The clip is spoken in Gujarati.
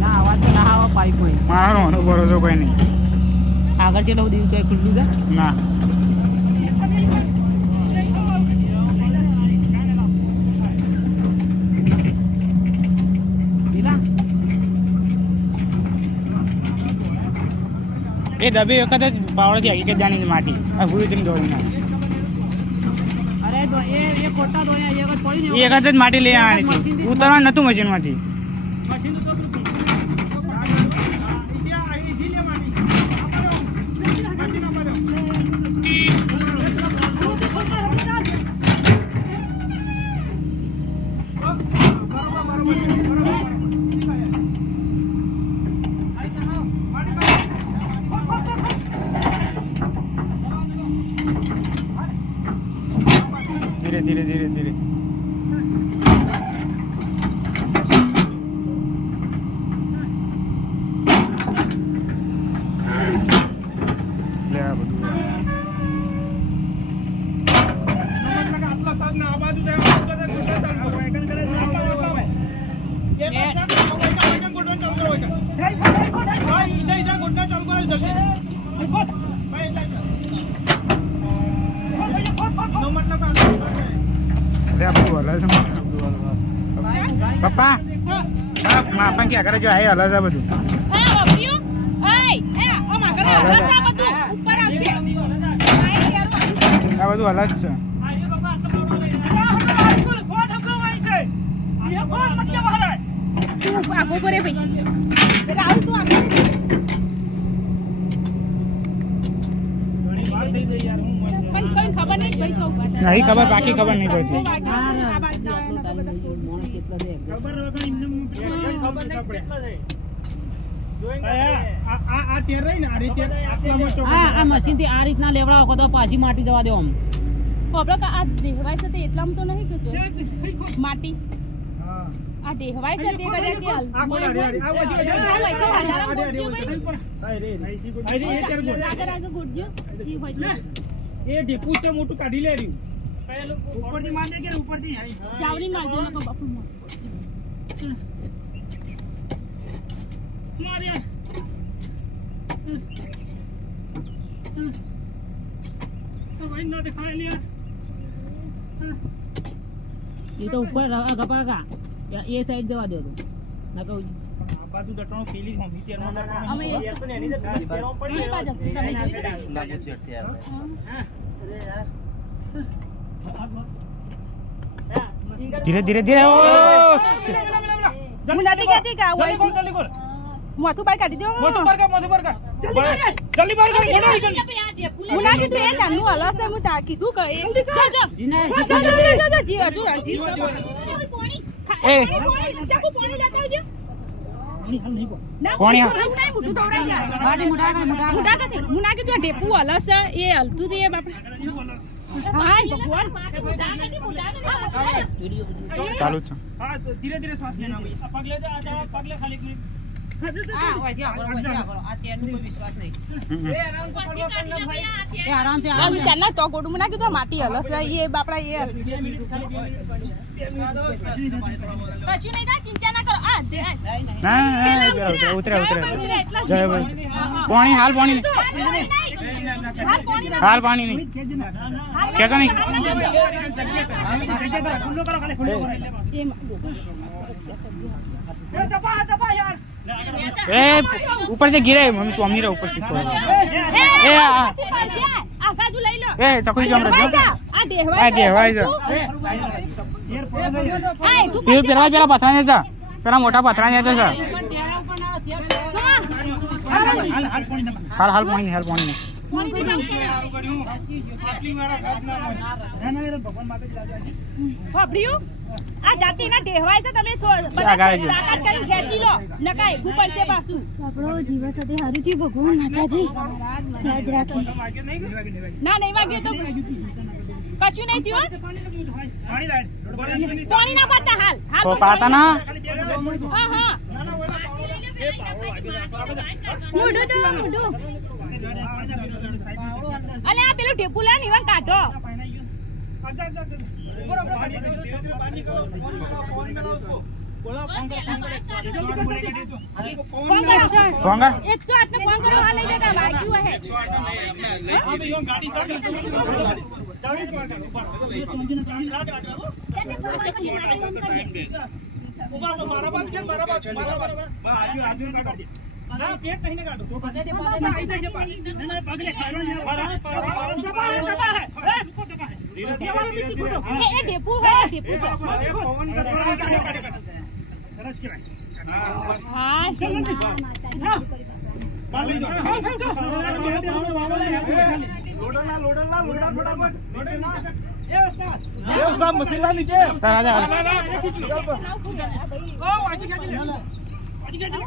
ના તો ના મારો રોનો ભરોસો કોઈ નહીં. આગળ કેટલું બધું છે ખુલ્લું છે? ના. એ દબી વખત જ પાવડેથી હકીકત જાણી માટી. આ ભૂલી તેમ દોડી ના અરે તો એ એક જ માટી લઈ આવવાની હતી. ઉતરવાનું નતું મશીનમાંથી. મશીન તો ધીરે ધીરે ધીરે. ધીરે લે આ બધું લે. આ બધું હલાવે છે પપ્પા હા ક્યાં કરે જો આ હલાવે છે બધું. હા આ બધું? જ છે. આગો કરે પૈસા આવું તું આગો થઈ કઈ યાર ભાઈ છો નહીં ખબર બાકી ખબર નહીં પડતી આ બાજુ એના બધા માણસ કેટલો છે હા આ મશીનથી આ રીતના લેવડાવો તો પાછી માટી દવા દેવા આમ આપણે આ દેહવાય છે તે એટલામાં તો નહીં કે માટી આ દેહવાય છે તે કદાચ કે એ ઢીપુ છે મોટું કાઢી લે રહ્યું ઉપરથી માંડે કે ઉપરથી ચાવડી મારજો નકો બાપુ માર. એ તો ઉપર ગપા કા એ સાઈડ જવા દો તો. ના કહું ધીરે ધીરે ધીરે. હું નથી કહેતી કે આ હોય જલ્દી બોલ મોથું બાર કાઢી દો મોઢું પર કર મોઢું પર કર જલ્દી બાર કર મોઢું નીકળ. હું ના કીધું એ જાણવું હલા હું તા કીધું કે એ જો જો. જીના જો જો જો જો જો જીવા એ. ચાકુ પાણી લેતા આવજો. ચાલુ છે. ધીરે ધીરે શ્વાસ લેના પગલે આ પગ લે જા, આ પગ લે ખાલી માટી હલસ એ બાપડા એ પાણી હાલ પાણી હાલ પાણી નહીં કેસો નહીં એ ઉપર છે ગિરાય મમ્મી તું અમીરા ઉપર શીખો એ આ આગાજુ લઈ લો એ ચકડી જામ રજો આ દેહવાય આ દેહવાય જો એ પેલા પેલા પથરા જા પેલા મોટા પથરા જા હાલ હાલ પાણી હાલ પાણી હાલ પાણી આટલી મારા સાથ ના ભગવાન માટે જ રાજા છે. આ તમે આ. તાકાત કરી ખેંચી લો. નકાય ઉપર છે પાછું. આપણો જીવન સાથે હરીથી ભગવાન માતાજી. યાદ રાખે. ના નહીં વાગ્યો નહીં, ના નહીં વાગ્યું તો કશું નહીં થયું પાણી ના પાતા હાલ. હાલ પાતા ના? હા હા. મોઢું તો મોઢું. અલે આ પેલો ઢેપુલા ને ઈવન કાઢો. એકસો આઠ મારા બાદ મારા બાદ મારા બાદ આજુ આજુ કાઢી હા પેટ નહીં કાઢો તો પગે દે પગે આવી જાય છે ના પગલે ખારો ને ખારો ખારો દબા હે દબા હે એ સુકો દબા હે. ધીરે ધીરે ધીરે એ એ ડેપુ હે ડેપુ છે. પવન કટરા કાઢે કાઢે સરસ કેવાય હા હા બાલી દો. હા હા લોડલા લોડલા લોડા ફટાફટ. લોડલા એ ઉસ્તાદ. એ ઉસ્તાદ મસીલા નીચે. ઉસ્તાદ આજા ઓ વાજી ગાજી લે વાજી ગાજી લે